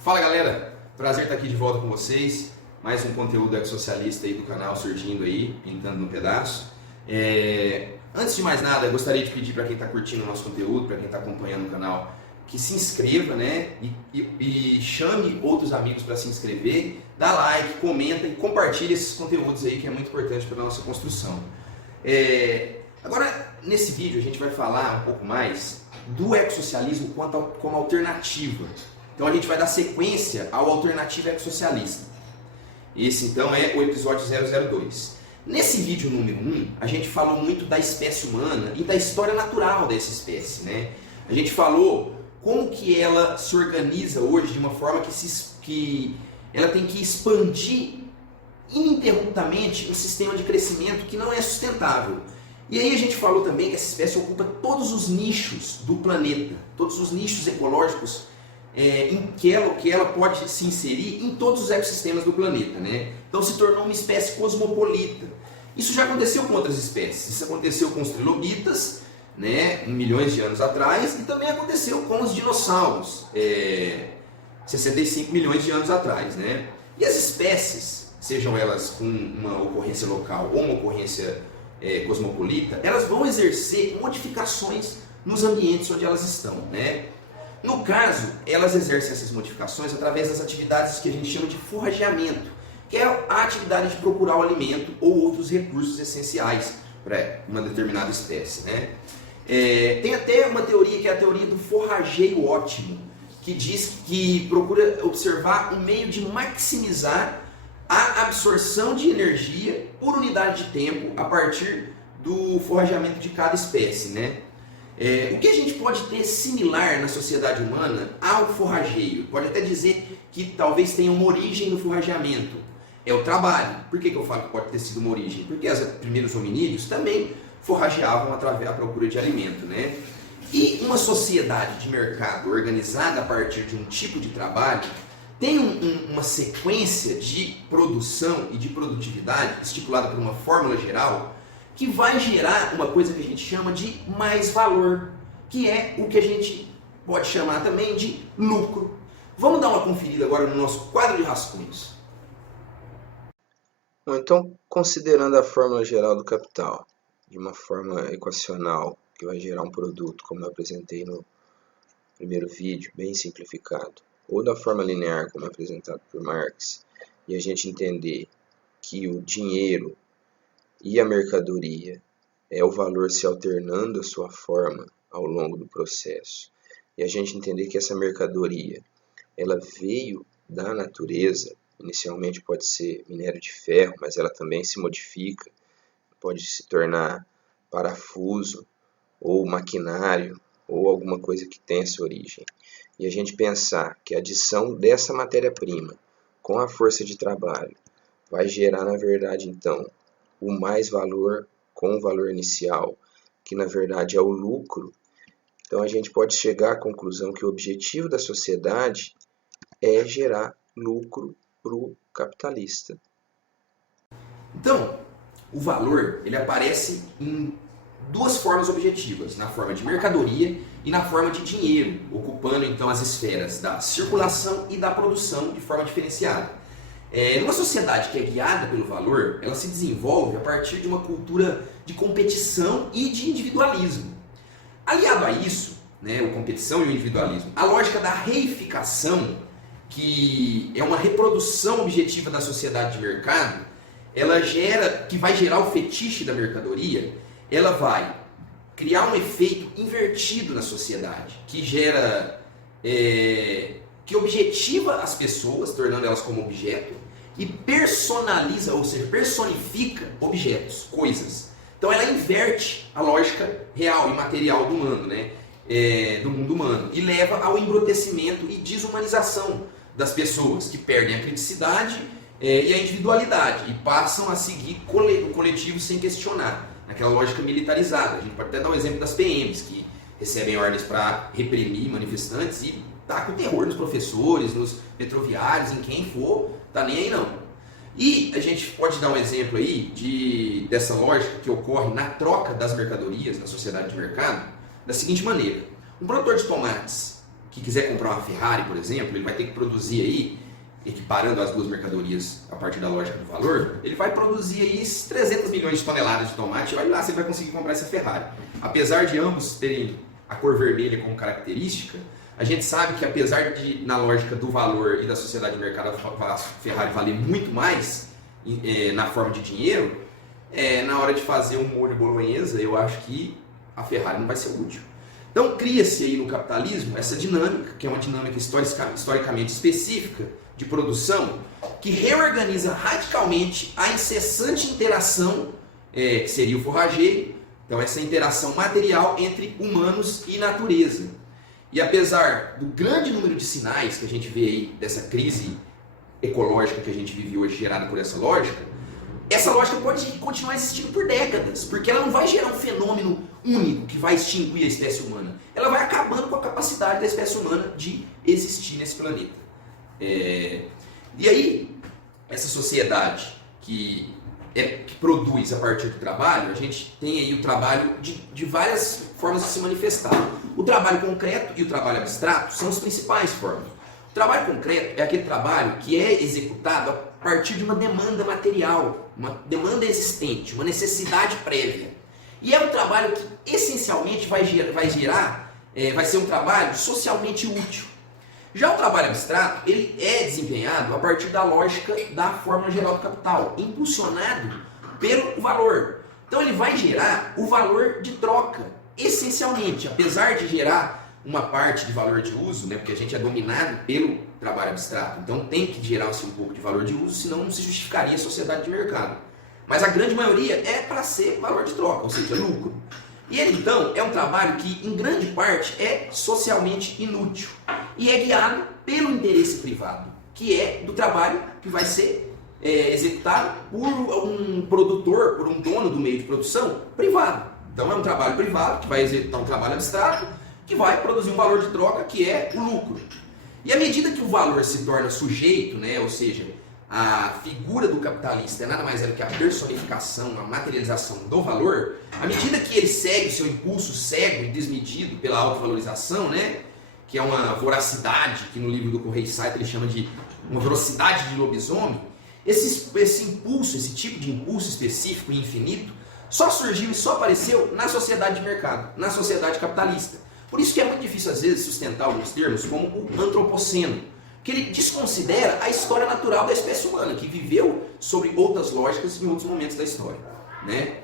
Fala galera, prazer estar aqui de volta com vocês. Mais um conteúdo ecossocialista aí do canal surgindo aí, pintando no pedaço. Antes de mais nada, eu gostaria de pedir para quem está curtindo o nosso conteúdo, para quem está acompanhando o canal, que se inscreva, né? E chame outros amigos para se inscrever, dá like, comenta e compartilha esses conteúdos aí que é muito importante para a nossa construção. Agora, nesse vídeo a gente vai falar um pouco mais do ecossocialismo como alternativa. Então a gente vai dar sequência ao alternativo ecossocialista. Esse então é o episódio 002. Nesse vídeo número 1, a gente falou muito da espécie humana e da história natural dessa espécie, né? A gente falou como que ela se organiza hoje de uma forma que ela tem que expandir ininterruptamente um sistema de crescimento que não é sustentável. E aí a gente falou também que essa espécie ocupa todos os nichos do planeta, todos os nichos ecológicos em que ela pode se inserir em todos os ecossistemas do planeta, né? Então se tornou uma espécie cosmopolita. Isso já aconteceu com outras espécies. Isso aconteceu com os trilobitas, né, milhões de anos atrás, e também aconteceu com os dinossauros, 65 milhões de anos atrás, né? E as espécies, sejam elas com uma ocorrência local ou uma ocorrência cosmopolita, elas vão exercer modificações nos ambientes onde elas estão, né? No caso, elas exercem essas modificações através das atividades que a gente chama de forrageamento, que é a atividade de procurar o alimento ou outros recursos essenciais para uma determinada espécie, né? Tem até uma teoria que é a teoria do forrageio ótimo, que diz que procura observar um meio de maximizar a absorção de energia por unidade de tempo a partir do forrageamento de cada espécie, né? O que a gente pode ter similar na sociedade humana ao forrageio? Pode até dizer que talvez tenha uma origem no forrageamento. É o trabalho. Por que eu falo que pode ter sido uma origem? Porque os primeiros hominídeos também forrageavam através da procura de alimento, né? E uma sociedade de mercado organizada a partir de um tipo de trabalho tem uma sequência de produção e de produtividade estipulada por uma fórmula geral que vai gerar uma coisa que a gente chama de mais valor, que é o que a gente pode chamar também de lucro. Vamos dar uma conferida agora no nosso quadro de rascunhos. Bom, então, considerando a fórmula geral do capital, de uma forma equacional, que vai gerar um produto, como eu apresentei no primeiro vídeo, bem simplificado, ou da forma linear, como apresentado por Marx, e a gente entender que o dinheiro e a mercadoria é o valor se alternando a sua forma ao longo do processo, e a gente entender que essa mercadoria ela veio da natureza, inicialmente pode ser minério de ferro, mas ela também se modifica, pode se tornar parafuso ou maquinário ou alguma coisa que tenha essa origem. E a gente pensar que a adição dessa matéria-prima com a força de trabalho vai gerar, na verdade, então, o mais valor com o valor inicial, que na verdade é o lucro. Então a gente pode chegar à conclusão que o objetivo da sociedade é gerar lucro para o capitalista. Então, o valor ele aparece em duas formas objetivas, na forma de mercadoria e na forma de dinheiro, ocupando então as esferas da circulação e da produção de forma diferenciada. Numa sociedade que é guiada pelo valor, ela se desenvolve a partir de uma cultura de competição e de individualismo. Aliado a isso, né, a competição e o individualismo, a lógica da reificação, que é uma reprodução objetiva da sociedade de mercado, que vai gerar o fetiche da mercadoria, ela vai criar um efeito invertido na sociedade, que gera, que objetiva as pessoas, tornando elas como objeto, e personaliza, ou seja, personifica objetos, coisas. Então ela inverte a lógica real e material do humano, né? Do mundo humano, e leva ao embrutecimento e desumanização das pessoas, que perdem a criticidade e a individualidade, e passam a seguir o coletivo sem questionar, naquela lógica militarizada. A gente pode até dar o exemplo das PMs, que recebem ordens para reprimir manifestantes e tacam terror nos professores, nos metroviários, em quem for, tá nem aí não. E a gente pode dar um exemplo aí dessa lógica que ocorre na troca das mercadorias na sociedade de mercado, da seguinte maneira: um produtor de tomates que quiser comprar uma Ferrari, por exemplo, ele vai ter que produzir aí, equiparando as duas mercadorias a partir da lógica do valor, ele vai produzir aí 300 milhões de toneladas de tomate, olha lá se ele vai conseguir comprar essa Ferrari. Apesar de ambos terem a cor vermelha como característica, a gente sabe que apesar de, na lógica do valor e da sociedade de mercado, a Ferrari valer muito mais na forma de dinheiro, na hora de fazer um molho bolonhesa, eu acho que a Ferrari não vai ser útil. Então cria-se aí no capitalismo essa dinâmica, que é uma dinâmica historicamente específica de produção, que reorganiza radicalmente a incessante interação, que seria o forrageiro, então essa interação material entre humanos e natureza. E apesar do grande número de sinais que a gente vê aí dessa crise ecológica que a gente vive hoje gerada por essa lógica pode continuar existindo por décadas, porque ela não vai gerar um fenômeno único que vai extinguir a espécie humana. Ela vai acabando com a capacidade da espécie humana de existir nesse planeta. E aí, essa sociedade que produz a partir do trabalho, a gente tem aí o trabalho de várias formas de se manifestar. O trabalho concreto e o trabalho abstrato são as principais formas. O trabalho concreto é aquele trabalho que é executado a partir de uma demanda material, uma demanda existente, uma necessidade prévia. E é um trabalho que essencialmente vai ser um trabalho socialmente útil. Já o trabalho abstrato, ele é desempenhado a partir da lógica da fórmula geral do capital, impulsionado pelo valor. Então ele vai gerar o valor de troca, essencialmente, apesar de gerar uma parte de valor de uso, né, porque a gente é dominado pelo trabalho abstrato, então tem que gerar-se um pouco de valor de uso, senão não se justificaria a sociedade de mercado. Mas a grande maioria é para ser valor de troca, ou seja, lucro. E ele, então, é um trabalho que, em grande parte, é socialmente inútil e é guiado pelo interesse privado, que é do trabalho que vai ser executado por um produtor, por um dono do meio de produção privado. Então é um trabalho privado que vai executar um trabalho abstrato que vai produzir um valor de troca que é o lucro. E à medida que o valor se torna sujeito, né, ou seja, a figura do capitalista é nada mais é do que a personificação, a materialização do valor, à medida que ele segue o seu impulso cego e desmedido pela autovalorização, né, que é uma voracidade, que no livro do Correio Saito ele chama de uma velocidade de lobisomem, esse impulso, esse tipo de impulso específico e infinito, só surgiu e só apareceu na sociedade de mercado, na sociedade capitalista. Por isso que é muito difícil, às vezes, sustentar alguns termos como o antropoceno, que ele desconsidera a história natural da espécie humana, que viveu sobre outras lógicas em outros momentos da história. Né?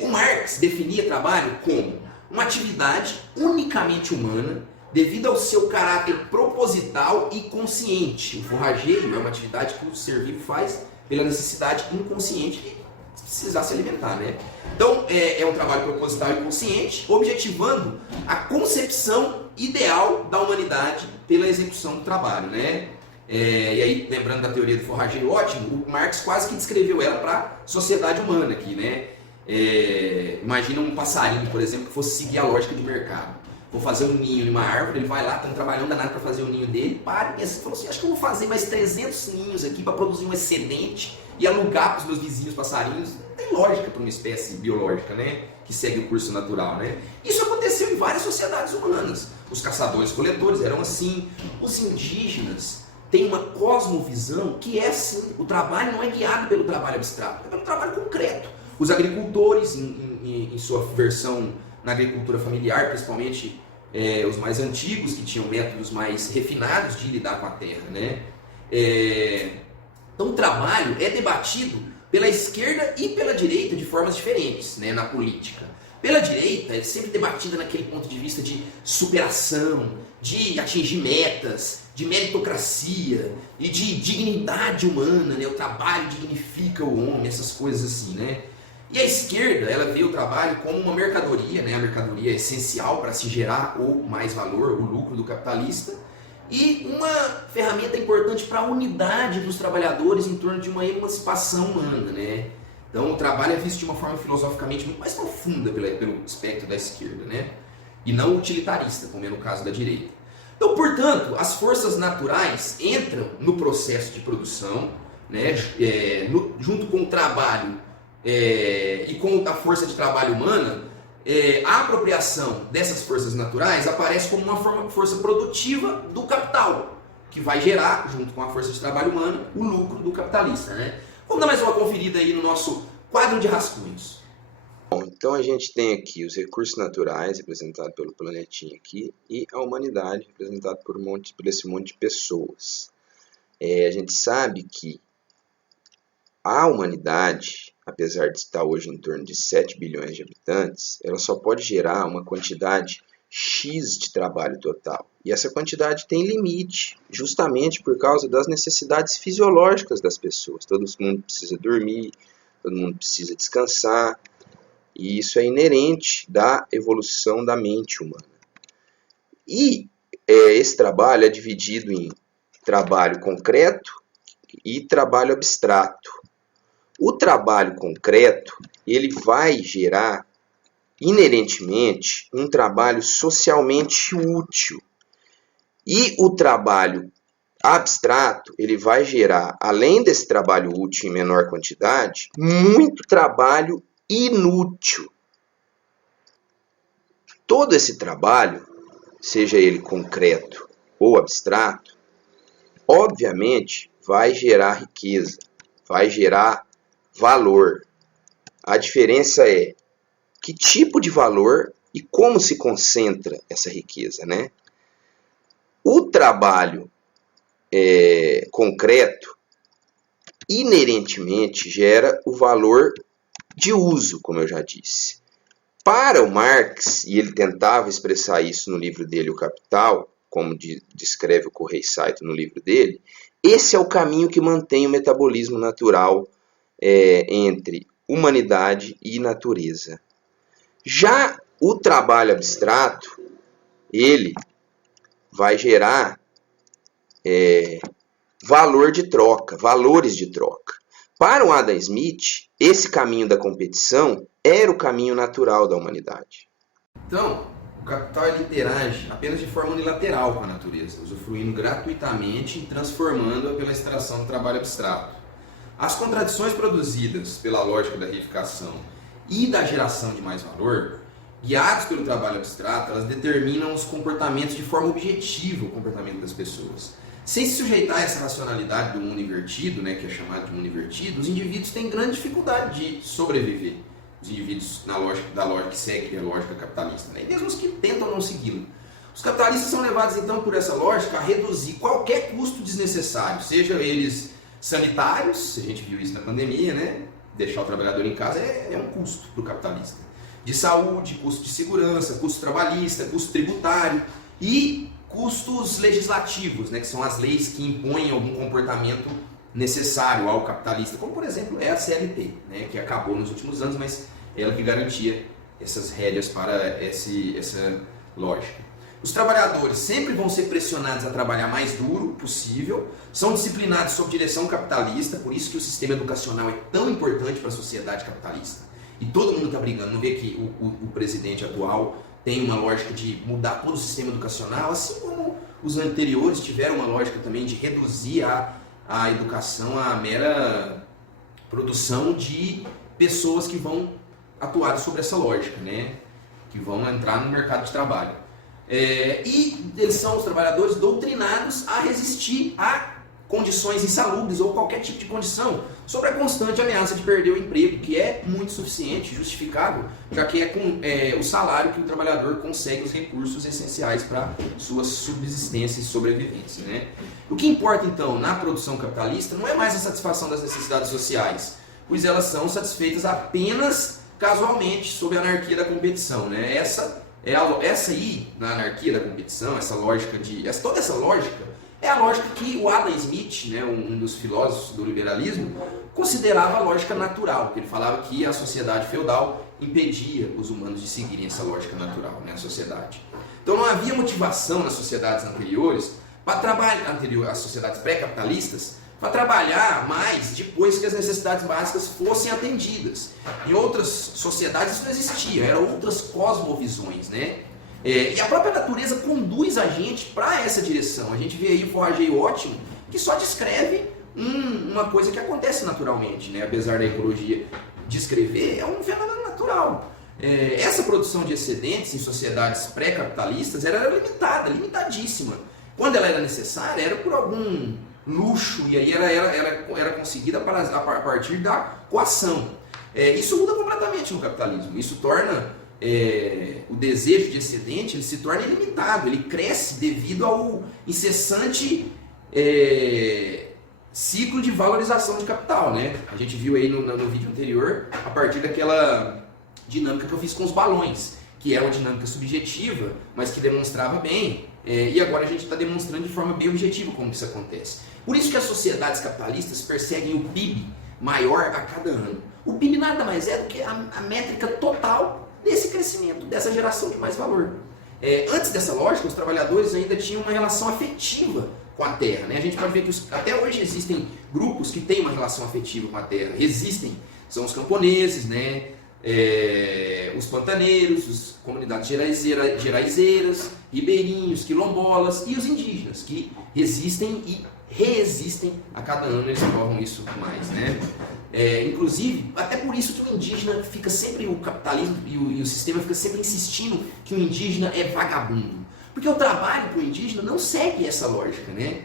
O Marx definia trabalho como uma atividade unicamente humana, devido ao seu caráter proposital e consciente. O forrageiro é uma atividade que o ser vivo faz pela necessidade inconsciente de precisar se alimentar, né? Então, é um trabalho proposital e consciente, objetivando a concepção ideal da humanidade pela execução do trabalho, né? E aí, lembrando da teoria do forrageiro ótimo, o Marx quase que descreveu ela para a sociedade humana aqui, né? Imagina um passarinho, por exemplo, que fosse seguir a lógica de mercado. Vou fazer um ninho numa árvore, ele vai lá, estão trabalhando danado para fazer o ninho dele, para e assim, falou assim, acho que eu vou fazer mais 300 ninhos aqui para produzir um excedente e alugar para os meus vizinhos passarinhos. Não tem lógica para uma espécie biológica, né, que segue o curso natural, né? Isso aconteceu em várias sociedades humanas. Os caçadores-coletores eram assim, os indígenas têm uma cosmovisão que é assim, o trabalho não é guiado pelo trabalho abstrato, é pelo trabalho concreto. Os agricultores, em sua versão na agricultura familiar, principalmente os mais antigos, que tinham métodos mais refinados de lidar com a terra, né? Então o trabalho é debatido pela esquerda e pela direita de formas diferentes, né, na política. Pela direita é sempre debatida naquele ponto de vista de superação, de atingir metas, de meritocracia e de dignidade humana, né? O trabalho dignifica o homem, essas coisas assim, né? E a esquerda, ela vê o trabalho como uma mercadoria, né? A mercadoria é essencial para se gerar o mais valor, o lucro do capitalista, e uma ferramenta importante para a unidade dos trabalhadores em torno de uma emancipação humana, né? Então o trabalho é visto de uma forma filosoficamente muito mais profunda pelo espectro da esquerda, né? E não utilitarista, como é no caso da direita. Então, portanto, as forças naturais entram no processo de produção, né? Junto com o trabalho e com a força de trabalho humana, a apropriação dessas forças naturais aparece como uma força produtiva do capital, que vai gerar, junto com a força de trabalho humana, o lucro do capitalista, né? Vamos dar mais uma conferida aí no nosso quadro de rascunhos. Bom, então a gente tem aqui os recursos naturais, representados pelo planetinha aqui, e a humanidade, representada por esse monte de pessoas. A gente sabe que a humanidade, apesar de estar hoje em torno de 7 bilhões de habitantes, ela só pode gerar uma quantidade X de trabalho total. E essa quantidade tem limite, justamente por causa das necessidades fisiológicas das pessoas. Todo mundo precisa dormir, todo mundo precisa descansar, e isso é inerente da evolução da mente humana. E esse trabalho é dividido em trabalho concreto e trabalho abstrato. O trabalho concreto, ele vai gerar inerentemente um trabalho socialmente útil. E o trabalho abstrato, ele vai gerar, além desse trabalho útil em menor quantidade, muito trabalho inútil. Todo esse trabalho, seja ele concreto ou abstrato, obviamente vai gerar riqueza, vai gerar valor. A diferença é que tipo de valor e como se concentra essa riqueza, né? O trabalho concreto inerentemente gera o valor de uso, como eu já disse. Para o Marx, e ele tentava expressar isso no livro dele, O Capital, como descreve o Correio Saito no livro dele, esse é o caminho que mantém o metabolismo natural entre humanidade e natureza. Já o trabalho abstrato, ele vai gerar valor de troca, valores de troca. Para o Adam Smith, esse caminho da competição era o caminho natural da humanidade. Então, o capital ele interage apenas de forma unilateral com a natureza, usufruindo gratuitamente e transformando-a pela extração do trabalho abstrato. As contradições produzidas pela lógica da reificação e da geração de mais valor, guiados pelo trabalho abstrato, elas determinam os comportamentos de forma objetiva, o comportamento das pessoas. Sem se sujeitar a essa racionalidade do mundo invertido, né, que é chamado de mundo invertido, os indivíduos têm grande dificuldade de sobreviver. Os indivíduos da lógica que segue a lógica capitalista, né, e mesmo os que tentam não segui-la. Os capitalistas são levados então por essa lógica a reduzir qualquer custo desnecessário, seja eles sanitários, a gente viu isso na pandemia, né? Deixar o trabalhador em casa é um custo para o capitalista. De saúde, custo de segurança, custo trabalhista, custo tributário e custos legislativos, né? Que são as leis que impõem algum comportamento necessário ao capitalista, como por exemplo é a CLT, né? Que acabou nos últimos anos, mas é ela que garantia essas rédeas para essa lógica. Os trabalhadores sempre vão ser pressionados a trabalhar mais duro possível, são disciplinados sob direção capitalista, por isso que o sistema educacional é tão importante para a sociedade capitalista. E todo mundo está brigando, não vê que o presidente atual tem uma lógica de mudar todo o sistema educacional, assim como os anteriores tiveram uma lógica também de reduzir a educação à mera produção de pessoas que vão atuar sobre essa lógica, né? Que vão entrar no mercado de trabalho. E eles são os trabalhadores doutrinados a resistir a condições insalubres ou qualquer tipo de condição, sobre a constante ameaça de perder o emprego, que é muito suficiente, justificável, já que é com o salário que o trabalhador consegue os recursos essenciais para sua subsistência e sobrevivência, né? O que importa então na produção capitalista não é mais a satisfação das necessidades sociais, pois elas são satisfeitas apenas casualmente sob a anarquia da competição, né? Essa aí, na anarquia da competição, toda essa lógica é a lógica que o Adam Smith, né, um dos filósofos do liberalismo, considerava a lógica natural, porque ele falava que a sociedade feudal impedia os humanos de seguirem essa lógica natural, né, a sociedade. Então não havia motivação nas sociedades anteriores para trabalhar, as sociedades pré-capitalistas, para trabalhar mais depois que as necessidades básicas fossem atendidas. Em outras sociedades isso não existia, eram outras cosmovisões, né? E a própria natureza conduz a gente para essa direção. A gente vê aí o Forrageio ótimo, que só descreve uma coisa que acontece naturalmente, né? Apesar da ecologia descrever, é um fenômeno natural. Essa produção de excedentes em sociedades pré-capitalistas era limitada, limitadíssima. Quando ela era necessária, era por algum luxo, e aí era conseguida a partir da coação. Isso muda completamente no capitalismo. Isso torna o desejo de excedente, ele se torna ilimitado, ele cresce devido ao incessante ciclo de valorização de capital, né? A gente viu aí no vídeo anterior, a partir daquela dinâmica que eu fiz com os balões, que é uma dinâmica subjetiva, mas que demonstrava bem, e agora a gente está demonstrando de forma bem objetiva como isso acontece. Por isso que as sociedades capitalistas perseguem o PIB maior a cada ano. O PIB nada mais é do que a métrica total desse crescimento, dessa geração de mais valor. Antes dessa lógica, os trabalhadores ainda tinham uma relação afetiva com a terra, né? A gente pode ver que até hoje existem grupos que têm uma relação afetiva com a terra. Existem, são os camponeses, né? Os pantaneiros, as comunidades geraizeiras, ribeirinhos, quilombolas e os indígenas, que resistem e reexistem a cada ano, eles provam isso mais, né? Inclusive, até por isso que o indígena fica sempre, o capitalismo e o sistema fica sempre insistindo que o indígena é vagabundo. Porque o trabalho para o indígena não segue essa lógica, né?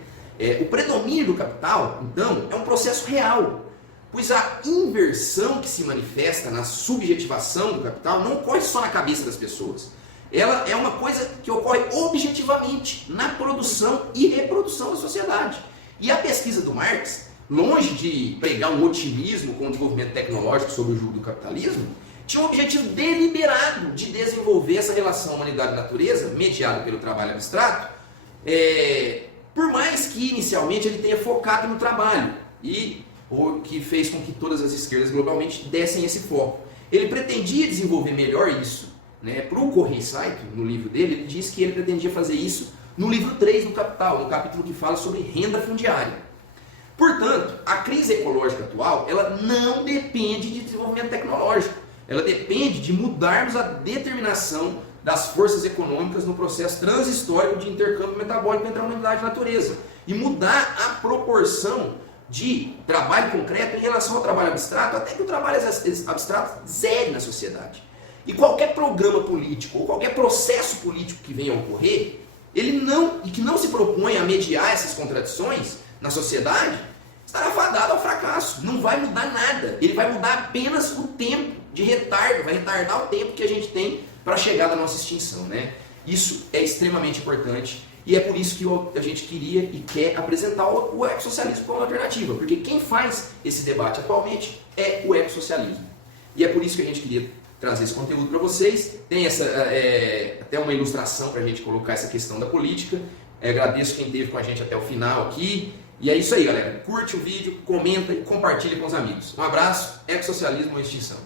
O predomínio do capital, então, é um processo real, pois a inversão que se manifesta na subjetivação do capital não ocorre só na cabeça das pessoas. Ela é uma coisa que ocorre objetivamente na produção e reprodução da sociedade. E a pesquisa do Marx, longe de pregar um otimismo com o desenvolvimento tecnológico sobre o jugo do capitalismo, tinha um objetivo deliberado de desenvolver essa relação humanidade-natureza, mediada pelo trabalho abstrato, por mais que inicialmente ele tenha focado no trabalho, e o que fez com que todas as esquerdas globalmente dessem esse foco. Ele pretendia desenvolver melhor isso, né? Para o Correia Saito, no livro dele, ele diz que ele pretendia fazer isso no livro 3 do Capital, no capítulo que fala sobre renda fundiária. Portanto, a crise ecológica atual, ela não depende de desenvolvimento tecnológico, ela depende de mudarmos a determinação das forças econômicas no processo transhistórico de intercâmbio metabólico entre a humanidade e a natureza, e mudar a proporção de trabalho concreto em relação ao trabalho abstrato, até que o trabalho abstrato zere na sociedade. E qualquer programa político ou qualquer processo político que venha a ocorrer, que não se propõe a mediar essas contradições na sociedade, estará fadado ao fracasso. Não vai mudar nada. Ele vai mudar apenas o tempo de retardo, vai retardar o tempo que a gente tem para chegar da nossa extinção, né? Isso é extremamente importante. E é por isso que a gente queria e quer apresentar o ecossocialismo como alternativa, porque quem faz esse debate atualmente é o ecossocialismo. E é por isso que a gente queria trazer esse conteúdo para vocês. Tem até uma ilustração para a gente colocar essa questão da política. Agradeço quem esteve com a gente até o final aqui. E é isso aí, galera. Curte o vídeo, comenta e compartilha com os amigos. Um abraço, ecossocialismo ou extinção.